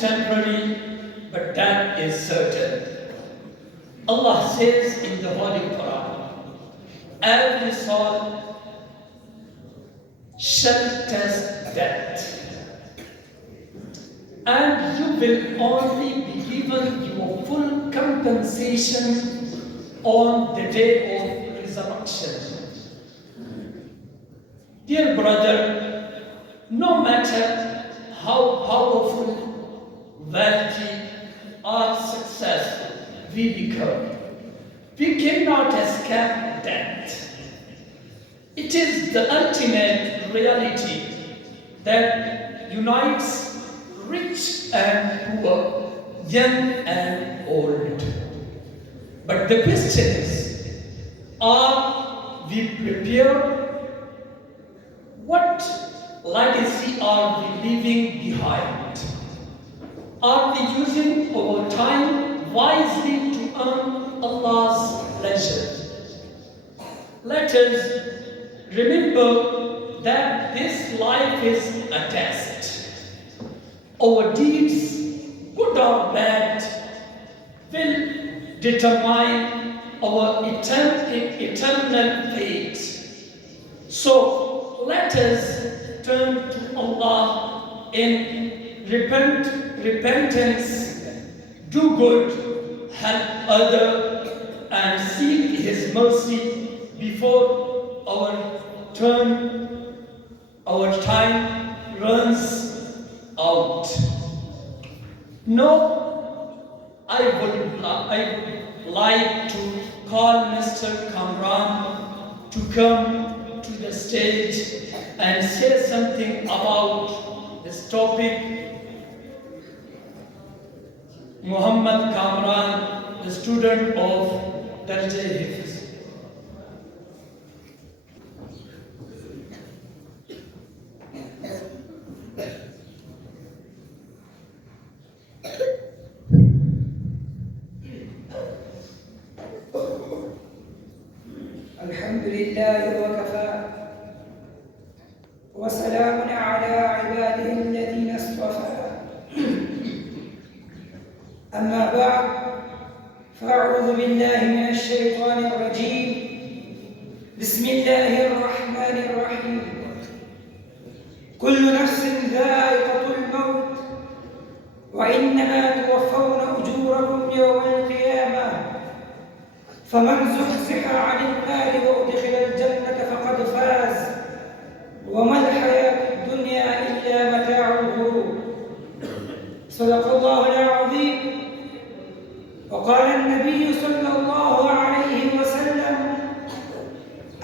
is temporary, but death is certain. Allah says in the Holy Quran, every soul shall test death, and you will only be given your full compensation on the day of resurrection. Dear brother, no matter how powerful, wealthy, or successful we become, we cannot escape death. It is the ultimate reality that unites rich and poor, young and old. But the question is, are we prepared? What legacy are we leaving behind? Are we using our time wisely to earn Allah's pleasure? Let us remember that this life is a test. Our deeds, good or bad, will determine our eternal fate. So let us turn to Allah in repentance, do good, help others, and seek His mercy before our time runs out. No, I would like to call Mr. Kamran to come to the stage and say something about this topic. Muhammad Kamran, the student of Darjah Hifz. الحمد لله وكفى وسلام على عباده الذين اصطفى أما بعد فأعوذ بالله من الشيطان الرجيم بسم الله الرحمن الرحيم كل نفس ذائقة الموت وإنما توفون أجوركم يوم القيامة فمن زحزح عن النار وأدخل الجنة فقد فاز وما الحياة الدنيا إلا متاع الغرور. صدق الله العظيم. وقال النبي صلى الله عليه وسلم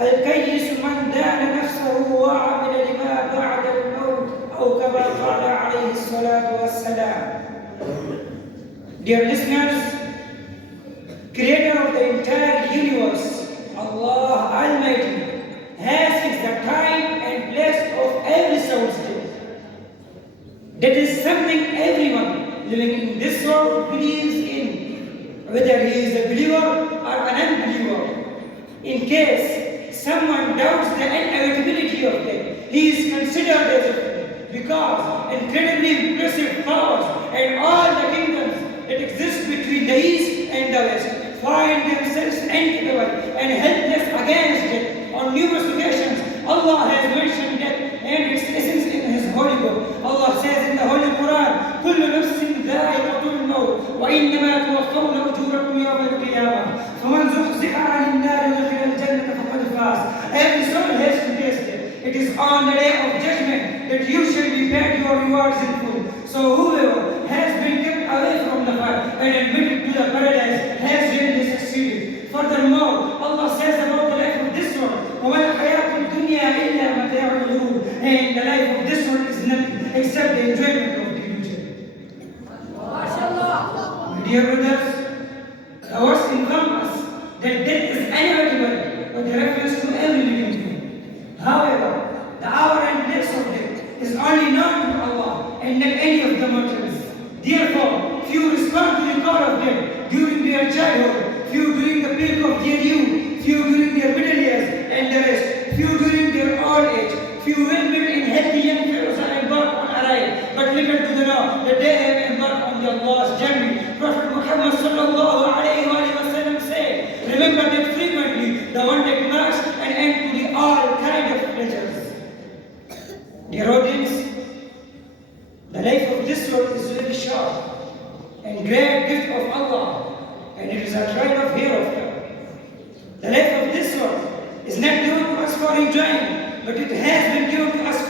الكيس من دان نفسه وعمل لما بعد الموت أو كما قال عليه الصلاة والسلام. Dear listeners, Creator of the entire universe, Allah Almighty, has fixed the time and place of every soul's death. That is something everyone living in this world believes in, whether he is a believer or an unbeliever. In case someone doubts the inevitability of death, he is considered as a fool, because incredibly impressive powers and all the kingdoms that exist between the east and the west find themselves incapable and helpless against death. On numerous occasions, Allah has mentioned death and its essence in His holy book. Allah says in the Holy Quran, كل نفس ذائقة الموت وإنما توفون أجوركم يوم القيامة فمن زحزح عن النار وادخل الجنة فقد فاز. Every soul has to taste it. It is on the day of judgment that you shall be paid your rewards in full. So whoever has been kept away from the fire and admitted to the paradise has really succeeded. Furthermore, Allah says about the life of this world, وَمَا الْحَيَاةُ الدُّنْيَا إِلَّا مَتَاعُ الْغُرُورِ, and the life of this world is nothing except the enjoyment of the future. Dear brothers, the verse informs us that death is inevitable with reference to every living being. However, the hour and place of death is only known to Allah and not any of the mortals. Therefore, few respond to the call of death during their childhood, few during the peak of their youth, few during their middle years, and the rest, few during their old age, few well-built and healthy young fellows are embarked on arrival, but little do they know that they have embarked Dear audience, the life of this world is very short and great gift of Allah, and it is a trial of hereafter. The life of this world is not given to us for enjoying, but it has been given to us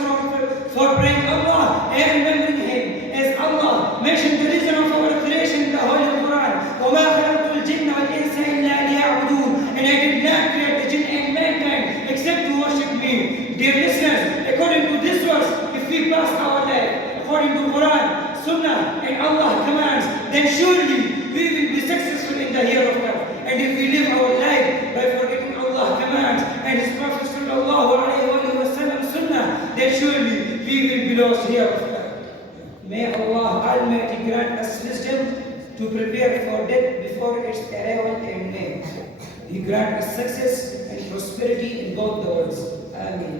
for praying Allah and remembering Him. As Allah mentioned the reason of our creation in the Holy Quran, وَمَا خَلَقْتُ الْجِنَّ وَالْإِنسَ إِلَّا لِيَعْبُدُونَ, and I did not create the jinn and mankind except to worship me. Dear listeners, according to this verse, if we pass our life according to Quran, Sunnah, and Allah commands, then surely we will be successful in the hereafter. And if we live our life by forgetting Allah's commands and His Prophet sallallahu alaihi wasallam Sunnah, then surely we will be lost hereafter. May Allah Almighty grant us wisdom to prepare for death before its arrival and end. He grant us success and prosperity in both the worlds. Amen.